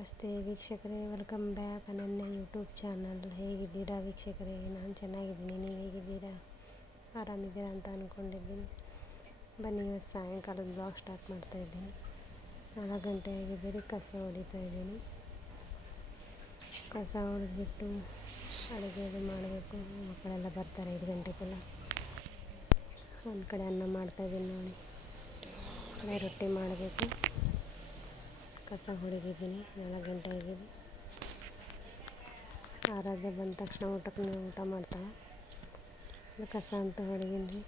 ನಮಸ್ತೆ ವೀಕ್ಷಕರೇ welcome back Ananya YouTube channel ಹೇಗಿದ್ದೀರಾ ವೀಕ್ಷಕರೇ? ನಾನು ಚೆನ್ನಾಗಿದ್ದೀನಿ. ನೀವು ಹೇಗಿದ್ದೀರಾ? ಆರಾಮಿದ್ದೀರಾ ಅಂತ ಅಂದ್ಕೊಂಡಿದ್ದೀನಿ ಬನ್ನಿ, ಇವತ್ತು ಸಾಯಂಕಾಲದ ಬ್ಲಾಗ್ ಸ್ಟಾರ್ಟ್ ಮಾಡ್ತಾಯಿದ್ದೀನಿ ನಾಲ್ಕು ಗಂಟೆ ಆಗಿದ್ದೀರಿ ಕಸ ಹೊಡಿತಾ ಇದ್ದೀನಿ. ಕಸ ಹೊಡೆದ್ಬಿಟ್ಟು ಅಡುಗೆ ಅದು ಮಾಡಬೇಕು. ಮಕ್ಕಳೆಲ್ಲ ಬರ್ತಾರೆ ಐದು ಗಂಟೆಗೆಲ್ಲ. ಒಂದು ಕಡೆ ಅನ್ನ ಮಾಡ್ತಾಯಿದ್ದೀನಿ ನೋಡಿ. ರೊಟ್ಟಿ ಮಾಡಬೇಕು. ಕಸ ಹೊಡೆದಿದ್ದೀನಿ ನಾಲ್ಕು ಗಂಟೆ ಆಗಿದೆ. ಆರಾಧ್ಯ ಬಂದ ತಕ್ಷಣ ಊಟಕ್ಕೆ ಊಟ ಮಾಡ್ತಾಳೆ? ಕಸ ಅಂತ ಹೊಡೆದೀನಿ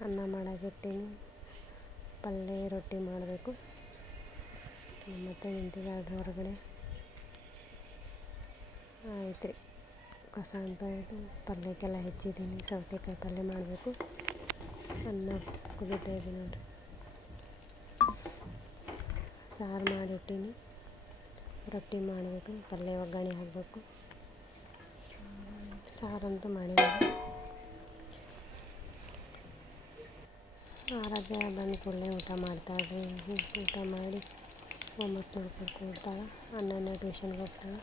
ಅನ್ನ ಮಾಡಾಕಿಟ್ಟೀನಿ ಪಲ್ಯ, ರೊಟ್ಟಿ ಮಾಡಬೇಕು. ಮತ್ತು ನಿಂತಿದ್ದಾಳೆ ಹೊರಗಡೆ. ಆಯ್ತು ರೀ. ಕಸ ಅಂತ ಇದು ಪಲ್ಯಕ್ಕೆಲ್ಲ ಹೆಚ್ಚಿದ್ದೀನಿ. ಸೌತೆಕಾಯಿ ಪಲ್ಯ ಮಾಡಬೇಕು. ಅನ್ನ ಕುದೀತಾ ಇದೆ ನೋಡಿರಿ. ಸಾರು ಮಾಡಿಟ್ಟೀನಿ. ರೊಟ್ಟಿ ಮಾಡಬೇಕು, ಪಲ್ಯ ಒಗ್ಗರಣೆ ಹಾಕಬೇಕು. ಸಾರಂತೂ ಮಾಡಿದ್ದೀನಿ ಆರಾಧ್ಯ ಬಂದು ಕೂಡಲೇ ಊಟ ಮಾಡ್ತಾಳೆ ಊಟ ಮಾಡಿ ಒಂಬತ್ತು ಮುಗಿಸ್ಕೊಂಡು ಕೊಡ್ತಾಳೆ ಅನ್ನನ ಟ್ಯೂಷನ್ಗೆ ಹೋಗ್ತಾಳೆ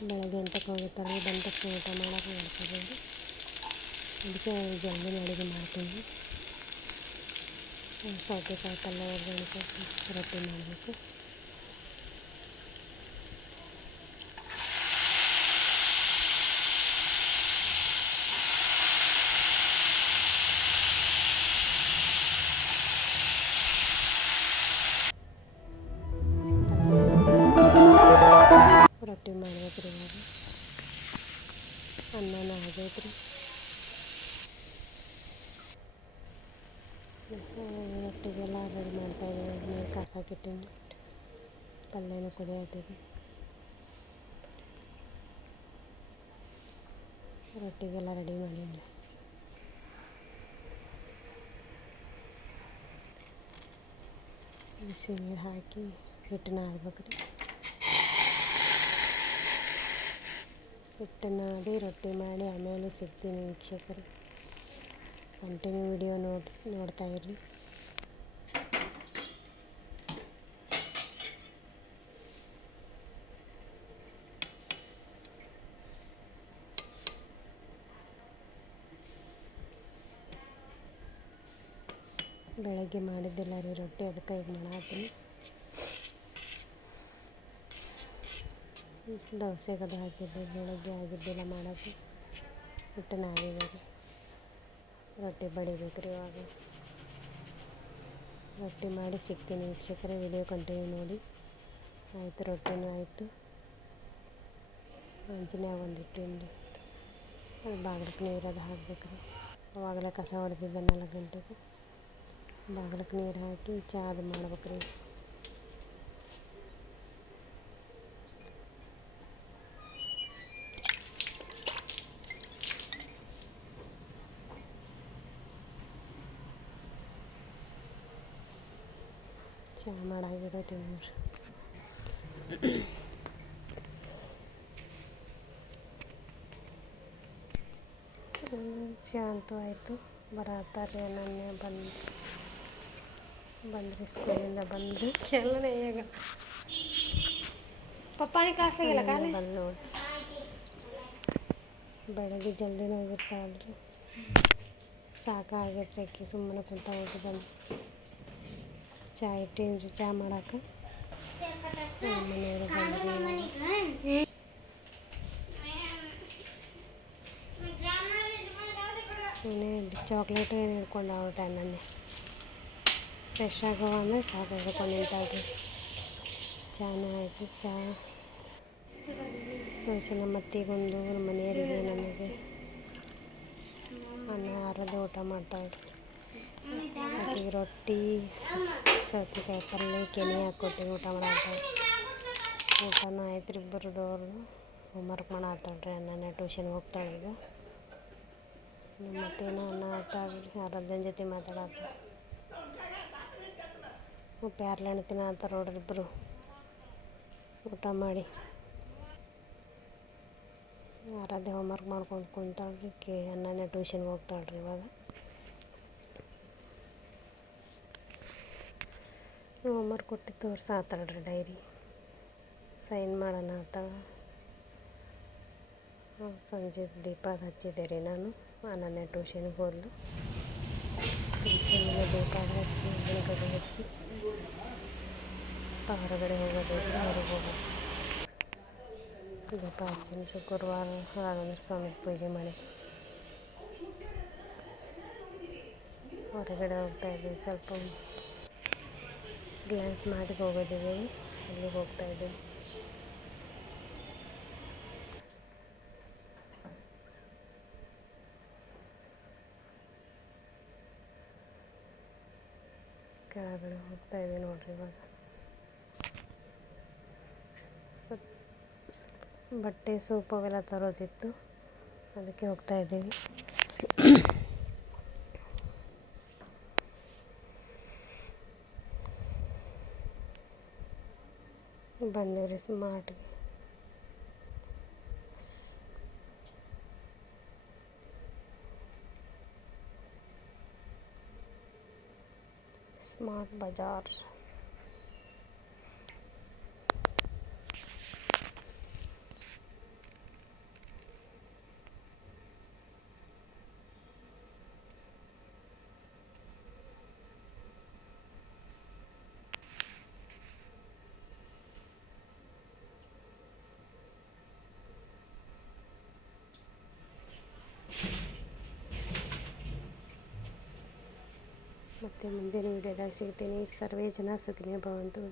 ಬೆಳಗ್ಗೆ ಎಂಟಕ್ಕೆ ಹೋಗಿರ್ತಾರೆ ಬಂದ ತಕ್ಷಣ ಊಟ ಮಾಡೋಕೆ ಮಾಡ್ಕೋಬೋದು ಅದಕ್ಕೆ ಜಲ್ದಿನೇ ಅಡುಗೆ ಮಾಡ್ತೀನಿ ಸೌತೆಕಾಯಿ ಪಲ್ಯ ಒಗ್ಗರಣೆ ರೊಟ್ಟಿ ಮಾಡಬೇಕು. ರೊಟ್ಟಿ ಮಾಡ್ಬೇಕು ರೀ ಇವಾಗ. ಅನ್ನನ ಆಗೈತ್ರಿ ರೊಟ್ಟಿಗೆಲ್ಲ ರೆಡಿ ಮಾಡ್ತಾಯಿದ್ದೀನಿ ನೀರು ಕಾಸಾಕಿಟ್ಟೀನಿ ಪಲ್ಯನೂ ಕುದಿಯತ್ತಿದೆ ರೊಟ್ಟಿಗೆಲ್ಲ ರೆಡಿ ಮಾಡೀನಿ ಬಿಸಿ ನೀರು ಹಾಕಿ ಹಿಟ್ಟನ್ನ ಹಾಕ್ಬೇಕು ರೀ ಹಿಟ್ಟನ್ನು ನಾದಿ ರೊಟ್ಟಿ ಮಾಡಿ ಆಮೇಲೆ ಸಿಗ್ತೀನಿ ವೀಕ್ಷಕರು. ಕಂಟಿನ್ಯೂ ವಿಡಿಯೋ ನೋಡಿ, ನೋಡ್ತಾ ಇರಲಿ ಬೆಳಗ್ಗೆ ಮಾಡಿದ್ದಿಲ್ಲ ರೀ, ರೊಟ್ಟಿ ಅದಕ್ಕೆ ಇದು ಮಾಡತ್ತೀನಿ. ದೋಸೆಗೆ ಅದು ಹಾಕಿದ್ದೆ, ಬೆಳಗ್ಗೆ ಆಗಿದ್ದಿಲ್ಲ ಮಾಡೋಕ್ಕೆ. ಹಿಟ್ಟು ನಾವಿದೆ ರೀ. ರೊಟ್ಟಿ ಬಡಿಬೇಕು ರೀ ಇವಾಗ. ರೊಟ್ಟಿ ಮಾಡಿ ಸಿಗ್ತೀನಿ ವೀಕ್ಷಕರೇ, ವಿಡಿಯೋ ಕಂಟಿನ್ಯೂ ನೋಡಿ. ಆಯಿತು, ರೊಟ್ಟಿನೂ ಆಯಿತು. ಹಂಚಿನ್ಯಾಗ ಒಂದು ಹಿಟ್ಟಿಂದು ಅದು ಬಾಗಿಲಕ್ಕೆ ನೀರದು ಹಾಕ್ಬೇಕು ರೀ. ಅವಾಗಲೇ ಕಸ ಹೊಡೆದಿದ್ದೆ ನಾಲ್ಕು ಗಂಟೆಗೆ. ಬಾಗಿಲಕ್ಕೆ ನೀರು ಹಾಕಿ ಚಾ ಅದು ಮಾಡ್ಬೇಕು ರೀ ಚಾ ಮಾಡಾಗಿಡೋತೀವಿ ನೋಡ್ರಿ. ಚಾ ಅಂತೂ ಆಯಿತು. ಬರತ್ತಾರೆ ನನ್ನ ಬಂದು. ಬಂದ್ರಿಸ್ಕೊಂಡಿಂದ ಬಂದು ಎಲ್ಲನೇ ಈಗ ಪಪ್ಪಾಯಿ ಕ್ಲಾಸ್ ಬಂದು ನೋಡಿ ಬೆಳಗ್ಗೆ ಜಲ್ದಿನ ಹೋಗಿರ್ತಾವಲ್ರಿ ಸಾಕಾಗೈತೆ ಅಕ್ಕಿ ಸುಮ್ಮನೆ ಕುಂತ ಹೋಗಿ ಬಂದು ಚಾಯ್ ಟೀನ್ರಿ ಚಾ ಮಾಡಕ್ಕೆ ಮನೆಯವರು ಬಂದ್ರಿ ಚಾಕ್ಲೇಟು ಏನು ಹಿಡ್ಕೊಂಡು ಆ ಟೈಮಲ್ಲಿ ಫ್ರೆಶ್ ಆಗವ ಅಂದರೆ ಚಹಾ ಕುಡ್ಕೊಂಡು ನಿಂತಾಳ್ರಿ ಚಾನೂ ಆಯಿತು ಚಾ. ಸೊ ಮತ್ತಿಗೊಂದು ನಮ್ಮ ಮನೆಯವರಿಗೆ ನಮಗೆ. ಅನ್ನ ಅರದ ಊಟ ಮಾಡ್ತಾಳ್ರಿ ಆಕೆಗೆ ರೊಟ್ಟಿ ಸೌತೆಕಾಯಿ ಪಲ್ಯ ಕೆನೆ ಹಾಕ್ಕೊಟ್ಟು ಊಟ ಮಾಡಾತಾಳೆ ಊಟನೂ ಆಯ್ತು ರೀ ಇಬ್ಬರದು ಅವ್ರದ್ದು ಹೋಮ್ವರ್ಕ್ ಮಾಡತ್ತಾಳ್ರಿ ಅಣ್ಣನೇ ಟ್ಯೂಷನ್ಗೆ ಹೋಗ್ತಾಳೆ ಈಗ. ನಮ್ಮ ಮತ್ತೇನೋ ಅನ್ನ ಆತಾಳ್ರಿ ಆರಾಧ್ಯನ ಜೊತೆ ಮಾತಾಡತ್ತಾಳೆ ಪ್ಯಾರ್ಲೆ ಹಣ್ಣು ತಿನ್ನತ್ತಾರ ನೋಡ್ರಿ ಇಬ್ಬರು ಊಟ ಮಾಡಿ. ಆರಾಧ್ಯ ಹೋಮ್ವರ್ಕ್ ಮಾಡ್ಕೊಂಡು ಕುಂತಾಳ್ರಿ ಕೆ ಅನ್ನನೇ ಟ್ಯೂಷನ್ಗೆ ಹೋಗ್ತಾಳ್ರಿ ಇವಾಗ. ಹೋಮ್ವರ್ಕ್ ಕೊಟ್ಟು ತೋರ್ಸಾತಾಳ್ರಿ ಡೈರಿ ಸೈನ್ ಮಾಡೋಣ ಆತಾಳ. ಸಂಜೆ ದೀಪ ಹಚ್ಚಿದೆ ರೀ ನಾನು. ಅನನ್ಯ ಟ್ಯೂಷನ್ಗೆ ಹೋದ್ಲು. ಟ್ಯೂಷನ್ಗೆ ಬೇಕಾದ ಹಚ್ಚಿ ಕಡೆ ಹಚ್ಚಿ ಹೊರಗಡೆ ಹೋಗೋದಿದ್ರೆ ಹೊರಗೆ ಹೋಗೋದು ದೀಪ ಹಚ್ಚಿನ ಶುಕ್ರವಾರ ರಾಘವೇಂದ್ರ ಸ್ವಾಮಿ ಪೂಜೆ ಮಾಡಿ. ಹೊರಗಡೆ ಹೋಗ್ತಾ ಇದ್ದೀವಿ, ಸ್ವಲ್ಪ ಗ್ಲ್ಯಾನ್ಸ್ ಮಾಡಿ ಹೋಗೋದಿದ್ದೀವಿ ಅಲ್ಲಿಗೆ ಹೋಗ್ತಾ ಇದ್ದೀವಿ. ಕೆಳಗಡೆ ಹೋಗ್ತಾ ಇದೆ ನೋಡ್ರಿ ಇವಾಗ. ಸ್ವಲ್ಪ ಬಟ್ಟೆ, ಸೋಪ್ ಅವೆಲ್ಲ ತರೋದಿತ್ತು. ಅದಕ್ಕೆ ಹೋಗ್ತಾ ಇದ್ದೀವಿ. ಬಂದೇವ್ರಿ ಸ್ಮಾರ್ಟ್ಗೆ Oh my god. ಮತ್ತು ಮುಂದಿನ ವೀಡಿಯೋದಾಗ ಸಿಗ್ತೀನಿ. ಸರ್ವೇ ಜನ ಸುಖಿನೇ ಭವಂತು.